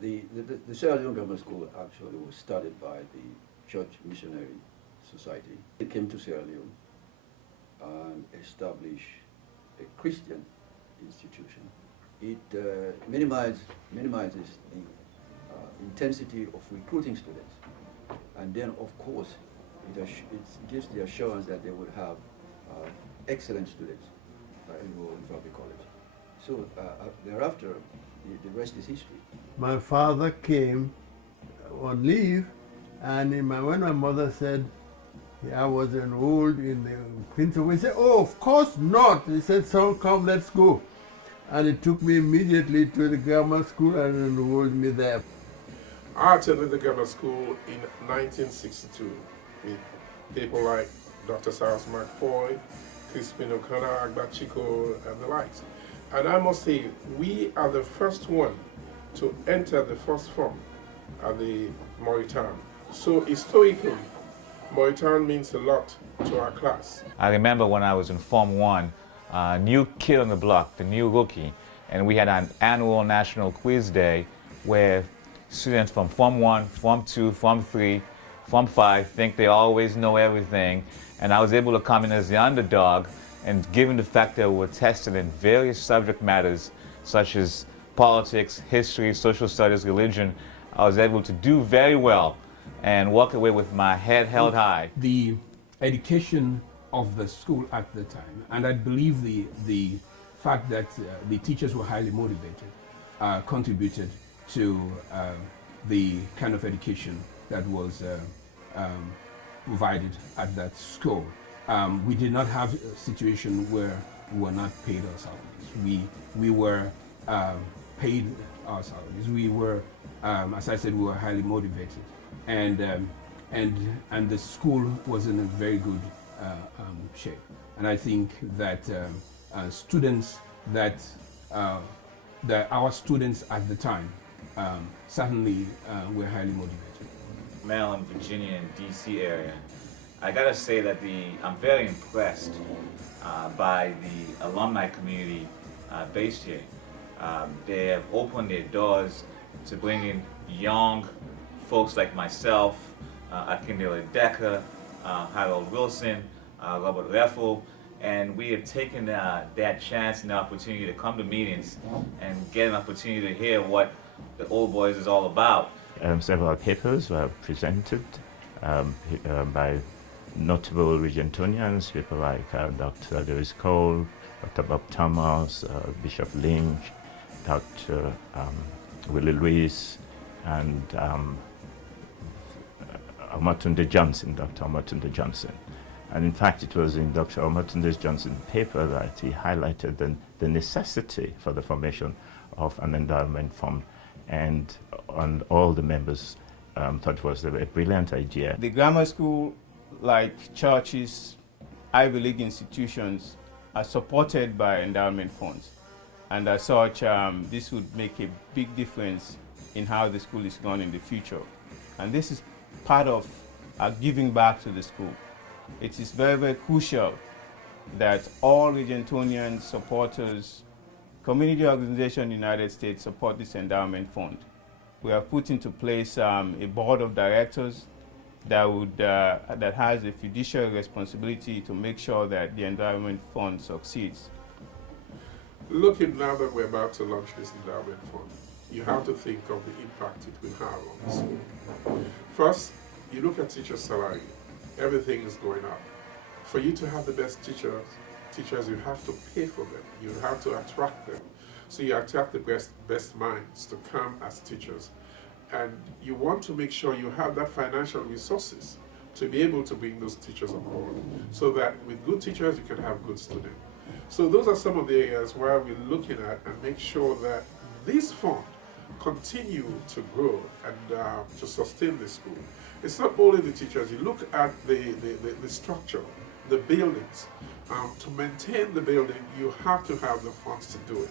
The Sierra Leone Grammar School actually was started by the Church Missionary Society. They came to Sierra Leone and established a Christian institution. It minimizes the intensity of recruiting students, and then of course it gives the assurance that they would have excellent students enrolled in public college. So thereafter, the rest is history. My father came on leave, and when my mother said I was enrolled in the Quinto, we said, "Oh, of course not." He said, "So come, let's go." And he took me immediately to the grammar school and enrolled me there. I attended the grammar school in 1962 with people like Dr. Cyrus McFoy, Crispin O'Connor, Agba Chico, and the likes. And I must say, we are the first one to enter the first form at the Mauritania. So historically, Mauritania means a lot to our class. I remember when I was in Form 1, new kid on the block, the new rookie, and we had an annual national quiz day where students from Form 1, Form 2, Form 3, Form 5 think they always know everything, and I was able to come in as the underdog, and given the fact that we were tested in various subject matters such as politics, history, social studies, religion, I was able to do very well and walk away with my head held high. The education of the school at the time, and I believe the fact that the teachers were highly motivated contributed to the kind of education that was provided at that school. We did not have a situation where we were not paid our salaries. We were paid our salaries. We were, as I said, we were highly motivated, and the school was in a very good shape. And I think that students our students at the time certainly were highly motivated. Maryland, Virginia, and DC area. I gotta say that I'm very impressed by the alumni community based here. They have opened their doors to bring in young folks like myself, Akindele Decker, Harold Wilson, Robert Reffel, and we have taken that chance and the opportunity to come to meetings and get an opportunity to hear what the Old Boys is all about. Several papers were presented by notable Regentonians, people like Dr. Lewis Cole, Dr. Bob Thomas, Bishop Lynch, Dr. Willie Lewis, and Omotunde Johnson, Dr. Omotunde Johnson. And in fact, it was in Dr. Omotunde Johnson's paper that he highlighted the necessity for the formation of an endowment fund, and all the members thought it was a brilliant idea. The grammar school, like churches, Ivy League institutions, are supported by endowment funds. And as such, this would make a big difference in how the school is run in the future. And this is part of our giving back to the school. It is very, very crucial that all Regentonian supporters, community organizations in the United States support this endowment fund. We have put into place a board of directors that has a fiduciary responsibility to make sure that the endowment fund succeeds. Looking now that we're about to launch this endowment fund, you have to think of the impact it will have on the school. First, you look at teacher salary. Everything is going up. For you to have the best teachers, you have to pay for them. You have to attract them. So you attract the best minds to come as teachers. And you want to make sure you have that financial resources to be able to bring those teachers on board, so that with good teachers you can have good students. So those are some of the areas where we're looking at and make sure that this fund continue to grow and to sustain the school. It's not only the teachers. You look at the structure, the buildings. To maintain the building, you have to have the funds to do it.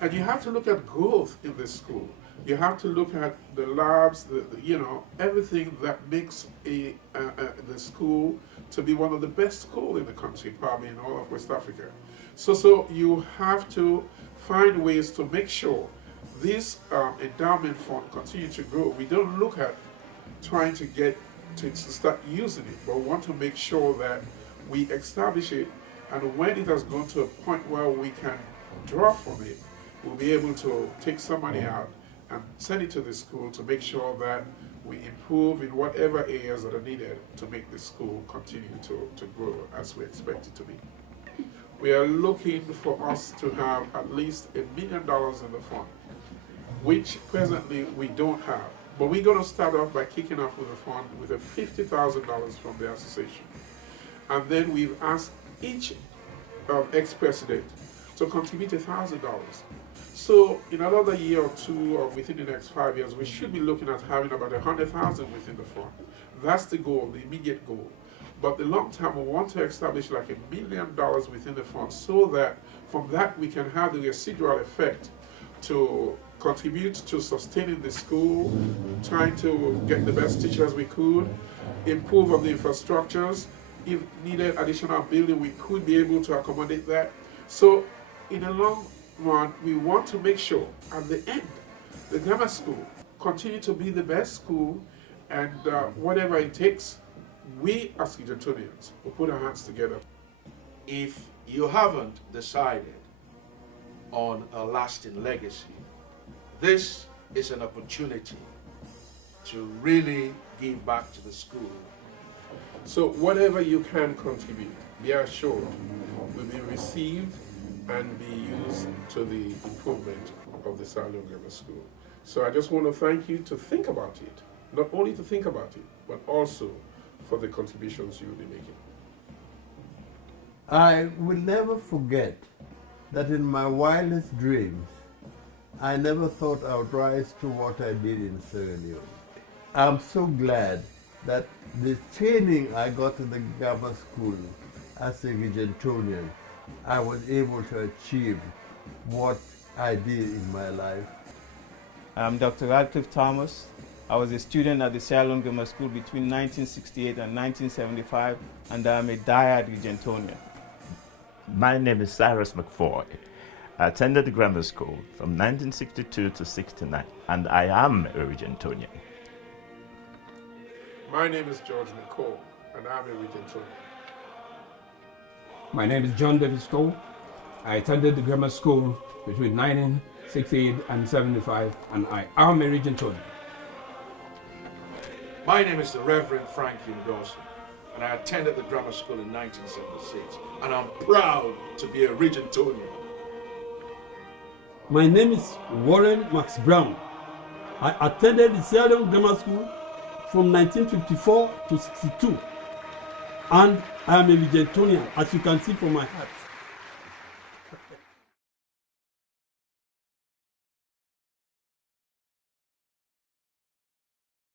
And you have to look at growth in the school. You have to look at the labs, everything that makes the school to be one of the best schools in the country, probably in all of West Africa. So you have to find ways to make sure this endowment fund continue to grow, we don't look at trying to get to start using it, but we want to make sure that we establish it, and when it has gone to a point where we can draw from it, we'll be able to take some money out and send it to the school to make sure that we improve in whatever areas that are needed to make the school continue to grow as we expect it to be. We are looking for us to have at least $1 million in the fund, which presently we don't have. But we're going to start off by kicking off with a fund with a $50,000 from the association. And then we've asked each ex-president to contribute $1,000. So in another year or two, or within the next 5 years, we should be looking at having about $100,000 within the fund. That's the goal, the immediate goal. But the long term, we want to establish like $1 million within the fund, so that from that we can have the residual effect to contribute to sustaining the school, trying to get the best teachers we could, improve on the infrastructures. If needed additional building, we could be able to accommodate that. So in the long run, we want to make sure at the end, the grammar school continue to be the best school, and whatever it takes, we as Regentonians will put our hands together. If you haven't decided on a lasting legacy, this is an opportunity to really give back to the school. So whatever you can contribute, be assured, will be received and be used to the improvement of the Sierra Leone Grammar School. So I just want to thank you to think about it, not only to think about it, but also for the contributions you will be making. I will never forget that in my wildest dreams, I never thought I would rise to what I did in Sierra Leone. I'm so glad that the training I got in the grammar school as a Regentonian, I was able to achieve what I did in my life. I'm Dr. Radcliffe Thomas. I was a student at the Sierra Leone Grammar School between 1968 and 1975, and I'm a diehard Regentonian. My name is Cyrus McFoy. I attended the grammar school from 1962 to 69, and I am a Regentonian. My name is George Nicole, and I'm a Regentonian. My name is John Davis Cole. I attended the grammar school between 1968 and 75, and I am a Regentonian. My name is the Reverend Franklin Dawson, and I attended the grammar school in 1976, and I'm proud to be a Regentonian. My name is Warren Max Brown. I attended the Sierra Leone Grammar School from 1954 to 62, and I am a Regentonian, as you can see from my hat.